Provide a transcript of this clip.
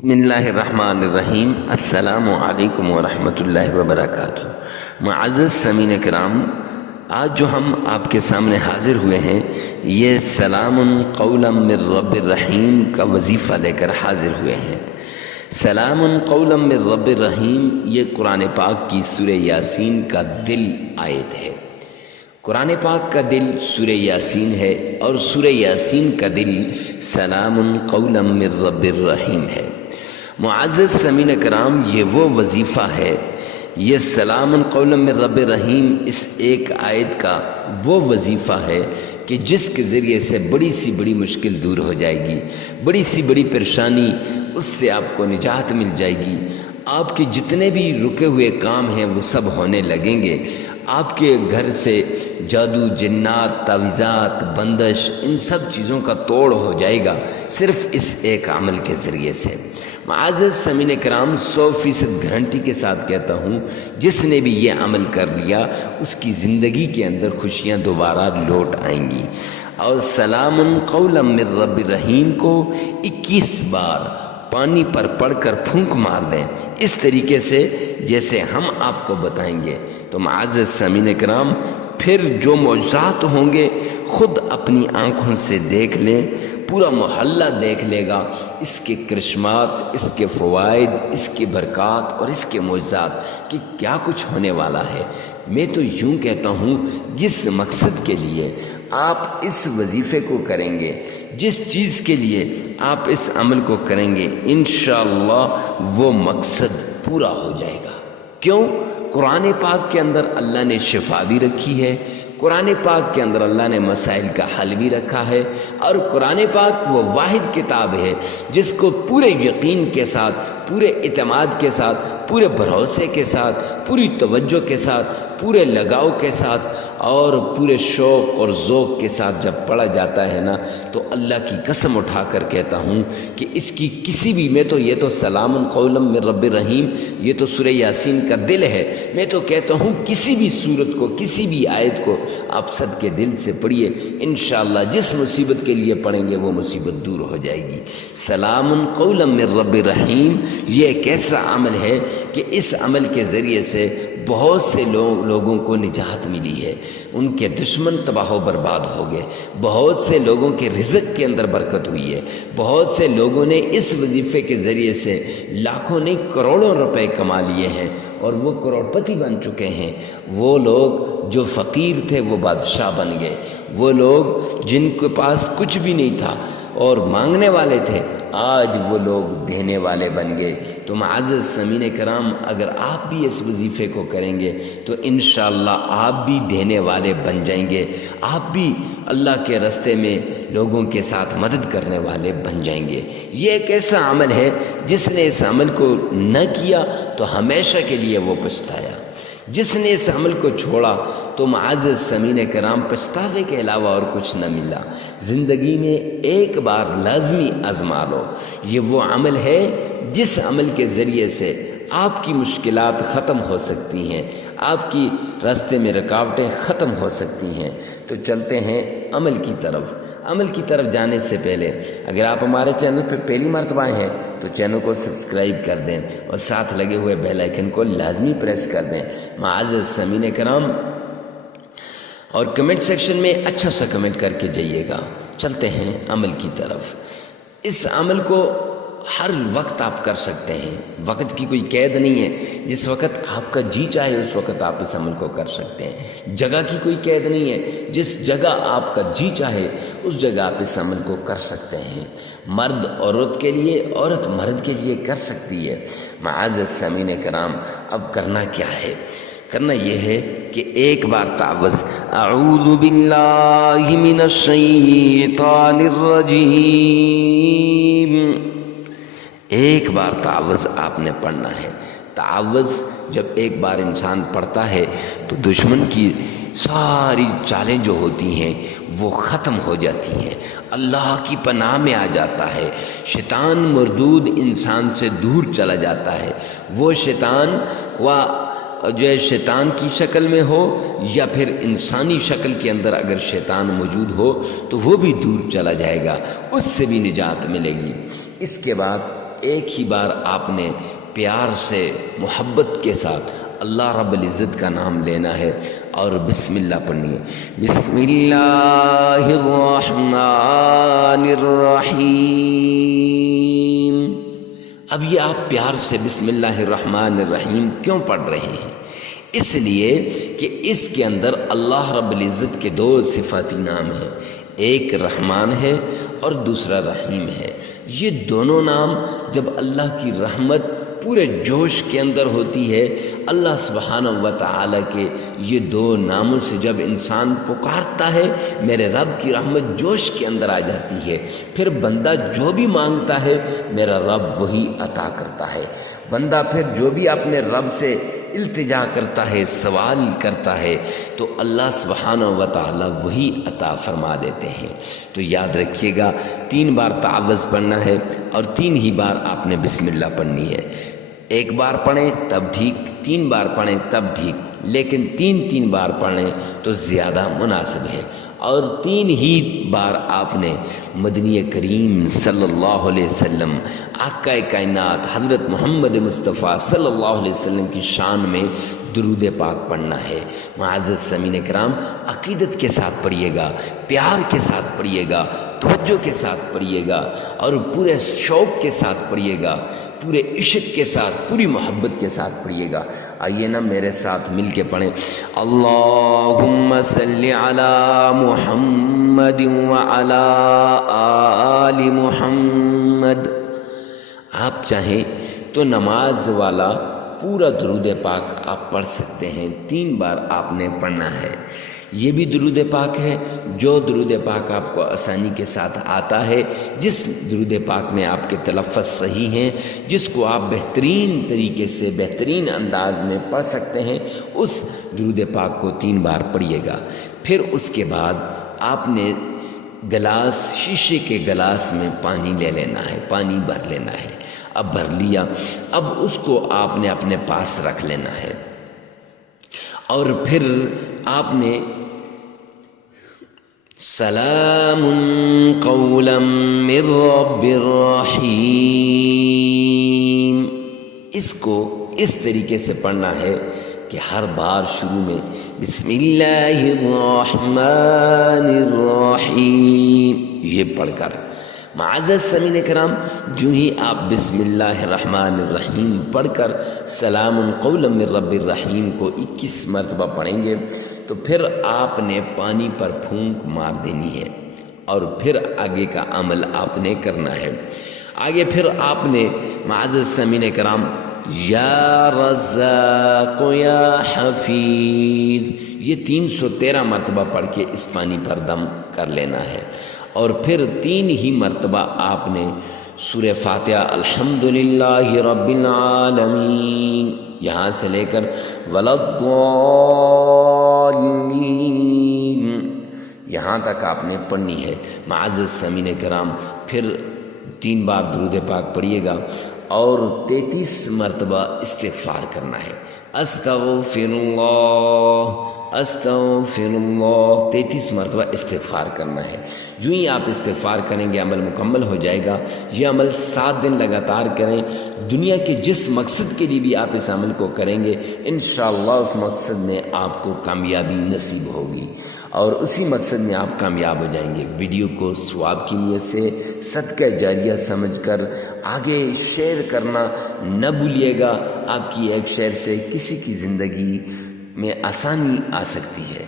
بسم اللہ الرحمن الرحیم۔ السلام علیکم ورحمۃ اللہ وبرکاتہ۔ معزز سامعین کرام، آج جو ہم آپ کے سامنے حاضر ہوئے ہیں یہ سلام قولا من رب الرحیم کا وظیفہ لے کر حاضر ہوئے ہیں۔ سلام قولا من رب الرحیم یہ قرآن پاک کی سورہ یاسین کا دل آیت ہے۔ قرآن پاک کا دل سورہ یاسین ہے اور سورہ یاسین کا دل سلام قولا من رب الرحیم ہے۔ معزز سامعین کرام، یہ وہ وظیفہ ہے، یہ سلام قولا من رب الرحیم اس ایک آیت کا وہ وظیفہ ہے کہ جس کے ذریعے سے بڑی سی بڑی مشکل دور ہو جائے گی، بڑی سی بڑی پریشانی اس سے آپ کو نجات مل جائے گی، آپ کے جتنے بھی رکے ہوئے کام ہیں وہ سب ہونے لگیں گے، آپ کے گھر سے جادو، جنات، تعویذات، بندش، ان سب چیزوں کا توڑ ہو جائے گا صرف اس ایک عمل کے ذریعے سے۔ معزز سامعین کرام، 100% گارنٹی کے ساتھ کہتا ہوں، جس نے بھی یہ عمل کر لیا اس کی زندگی کے اندر خوشیاں دوبارہ لوٹ آئیں گی۔ اور سلام قولا من رب الرحیم کو 21 بار پانی پر پڑھ کر پھونک مار دیں، اس طریقے سے جیسے ہم آپ کو بتائیں گے، تو معزز سامعین کرام پھر جو معجزات ہوں گے خود اپنی آنکھوں سے دیکھ لیں، پورا محلہ دیکھ لے گا، اس کے کرشمات، اس کے فوائد، اس کی برکات اور اس کے معجزات کہ کیا کچھ ہونے والا ہے۔ میں تو یوں کہتا ہوں، جس مقصد کے لیے آپ اس وظیفے کو کریں گے، جس چیز کے لیے آپ اس عمل کو کریں گے، انشاءاللہ وہ مقصد پورا ہو جائے گا۔ کیوں؟ قرآن پاک کے اندر اللہ نے شفا بھی رکھی ہے، قرآن پاک کے اندر اللہ نے مسائل کا حل بھی رکھا ہے، اور قرآن پاک وہ واحد کتاب ہے جس کو پورے یقین کے ساتھ، پورے اعتماد کے ساتھ، پورے بھروسے کے ساتھ، پوری توجہ کے ساتھ، پورے لگاؤ کے ساتھ اور پورے شوق اور ذوق کے ساتھ جب پڑھا جاتا ہے نا، تو اللہ کی قسم اٹھا کر کہتا ہوں کہ اس کی کسی بھی، میں تو یہ تو سلام قولا من رب الرحیم یہ تو سورہ یاسین کا دل ہے، میں تو کہتا ہوں کسی بھی صورت کو، کسی بھی آیت کو آپ صدقے دل سے پڑھیے، انشاءاللہ جس مصیبت کے لیے پڑھیں گے وہ مصیبت دور ہو جائے گی۔ سلام قولا من رب الرحیم یہ ایک ایسا عمل ہے کہ اس عمل کے ذریعے سے بہت سے لوگوں کو نجات ملی ہے، ان کے دشمن تباہ و برباد ہو گئے، بہت سے لوگوں کے رزق کے اندر برکت ہوئی ہے، بہت سے لوگوں نے اس وظیفے کے ذریعے سے لاکھوں نہیں کروڑوں روپے کما لیے ہیں اور وہ کروڑ پتی بن چکے ہیں۔ وہ لوگ جو فقیر تھے وہ بادشاہ بن گئے، وہ لوگ جن کے پاس کچھ بھی نہیں تھا اور مانگنے والے تھے آج وہ لوگ دینے والے بن گئے۔ تو معزز سامعین کرام، اگر آپ بھی اس وظیفے کو کریں گے تو انشاءاللہ آپ بھی دینے والے بن جائیں گے، آپ بھی اللہ کے راستے میں لوگوں کے ساتھ مدد کرنے والے بن جائیں گے۔ یہ ایک ایسا عمل ہے جس نے اس عمل کو نہ کیا تو ہمیشہ کے لیے وہ پچھتایا، جس نے اس عمل کو چھوڑا تو معزز سامعین کرام پچھتاوے کے علاوہ اور کچھ نہ ملا۔ زندگی میں ایک بار لازمی آزما لو، یہ وہ عمل ہے جس عمل کے ذریعے سے آپ کی مشکلات ختم ہو سکتی ہیں، آپ کی راستے میں رکاوٹیں ختم ہو سکتی ہیں۔ تو چلتے ہیں عمل کی طرف۔ عمل کی طرف جانے سے پہلے اگر آپ ہمارے چینل پہ پہلی مرتبہ ہیں تو چینل کو سبسکرائب کر دیں اور ساتھ لگے ہوئے بیل آئیکن کو لازمی پریس کر دیں۔ معزز سامعین کرام، اور کمنٹ سیکشن میں اچھا سا کمنٹ کر کے جائیے گا۔ چلتے ہیں عمل کی طرف۔ اس عمل کو ہر وقت آپ کر سکتے ہیں، وقت کی کوئی قید نہیں ہے، جس وقت آپ کا جی چاہے اس وقت آپ اس عمل کو کر سکتے ہیں۔ جگہ کی کوئی قید نہیں ہے، جس جگہ آپ کا جی چاہے اس جگہ آپ اس عمل کو کر سکتے ہیں۔ مرد عورت کے لیے، عورت مرد کے لیے کر سکتی ہے۔ معزز سامعین کرام، اب کرنا کیا ہے؟ کرنا یہ ہے کہ ایک بار تعوذ اعوذ باللہ من الشیطان الرجیم، ایک بار تعوذ آپ نے پڑھنا ہے۔ تعوذ جب ایک بار انسان پڑھتا ہے تو دشمن کی ساری چالیں جو ہوتی ہیں وہ ختم ہو جاتی ہیں، اللہ کی پناہ میں آ جاتا ہے، شیطان مردود انسان سے دور چلا جاتا ہے۔ وہ شیطان جو ہے شیطان کی شکل میں ہو یا پھر انسانی شکل کے اندر اگر شیطان موجود ہو تو وہ بھی دور چلا جائے گا، اس سے بھی نجات ملے گی۔ اس کے بعد ایک ہی بار آپ نے پیار سے محبت کے ساتھ اللہ رب العزت کا نام لینا ہے اور بسم اللہ پڑھنی ہے۔ بسم اللہ الرحمن الرحیم۔ اب یہ آپ پیار سے بسم اللہ الرحمن الرحیم کیوں پڑھ رہے ہیں؟ اس لیے کہ اس کے اندر اللہ رب العزت کے دو صفاتی نام ہیں، ایک رحمان ہے اور دوسرا رحیم ہے۔ یہ دونوں نام جب اللہ کی رحمت پورے جوش کے اندر ہوتی ہے، اللہ سبحانہ و تعالیٰ کے یہ دو ناموں سے جب انسان پکارتا ہے، میرے رب کی رحمت جوش کے اندر آ جاتی ہے، پھر بندہ جو بھی مانگتا ہے میرا رب وہی عطا کرتا ہے۔ بندہ پھر جو بھی اپنے رب سے التجا کرتا ہے، سوال کرتا ہے، تو اللہ سبحانہ و تعالیٰ وہی عطا فرما دیتے ہیں۔ تو یاد رکھیے گا 3 بار تعوذ پڑھنا ہے اور 3 ہی بار آپ نے بسم اللہ پڑھنی ہے۔ 1 بار پڑھیں تب ٹھیک، 3 بار پڑھیں تب ٹھیک، لیکن 3 بار پڑھیں تو زیادہ مناسب ہے۔ اور 3 ہی بار آپ نے مدنی کریم صلی اللہ علیہ وسلم، آقا کائنات حضرت محمد مصطفیٰ صلی اللہ علیہ وسلم کی شان میں درود پاک پڑھنا ہے۔ معزز سامعین کرام، عقیدت کے ساتھ پڑھیے گا، پیار کے ساتھ پڑھیے گا، توجہ کے ساتھ پڑھیے گا اور پورے شوق کے ساتھ پڑھیے گا، پورے عشق کے ساتھ، پوری محبت کے ساتھ پڑھیے گا۔ آئیے نا میرے ساتھ مل کے پڑھیں، اللہم صلی علی محمد وعلی آل محمد۔ آپ چاہیں تو نماز والا پورا درود پاک آپ پڑھ سکتے ہیں، 3 بار آپ نے پڑھنا ہے۔ یہ بھی درود پاک ہے جو درود پاک آپ کو آسانی کے ساتھ آتا ہے، جس درود پاک میں آپ کے تلفظ صحیح ہیں، جس کو آپ بہترین طریقے سے بہترین انداز میں پڑھ سکتے ہیں، اس درود پاک کو 3 بار پڑھیے گا۔ پھر اس کے بعد آپ نے گلاس، شیشے کے گلاس میں پانی لے لینا ہے، پانی بھر لینا ہے۔ اب بھر لیا، اب اس کو آپ نے اپنے پاس رکھ لینا ہے اور پھر آپ نے سلام قولا من رب الرحیم، اس کو اس طریقے سے پڑھنا ہے کہ ہر بار شروع میں بسم اللہ الرحمن الرحیم یہ پڑھ کر، معزز سامعین کرام، جو ہی آپ بسم اللہ الرحمن الرحیم پڑھ کر سلام قولا من رب الرحیم کو 21 مرتبہ پڑھیں گے تو پھر آپ نے پانی پر پھونک مار دینی ہے اور پھر آگے کا عمل آپ نے کرنا ہے۔ آگے پھر آپ نے معزز سامعین کرام یا رزاق یا حفیظ یہ 313 مرتبہ پڑھ کے اس پانی پر دم کر لینا ہے اور پھر 3 ہی مرتبہ آپ نے سورہ فاتحہ الحمدللہ رب العالمین یہاں سے لے کر وَلَضَّالِّينَ یہاں تک آپ نے پڑھنی ہے۔ معزز سامعین کرام، پھر 3 بار درود پاک پڑھیے گا اور 33 مرتبہ استغفار کرنا ہے۔ استغفر اللہ استغفر اللہ 33 مرتبہ استغفار کرنا ہے۔ جو ہی آپ استغفار کریں گے عمل مکمل ہو جائے گا۔ یہ عمل 7 دن لگاتار کریں، دنیا کے جس مقصد کے لیے بھی آپ اس عمل کو کریں گے انشاءاللہ اس مقصد میں آپ کو کامیابی نصیب ہوگی اور اسی مقصد میں آپ کامیاب ہو جائیں گے۔ ویڈیو کو ثواب کی نیت سے صدقہ جاریہ سمجھ کر آگے شیئر کرنا نہ بھولیے گا۔ آپ کی ایک شیئر سے کسی کی زندگی میں آسانی آ سکتی ہے۔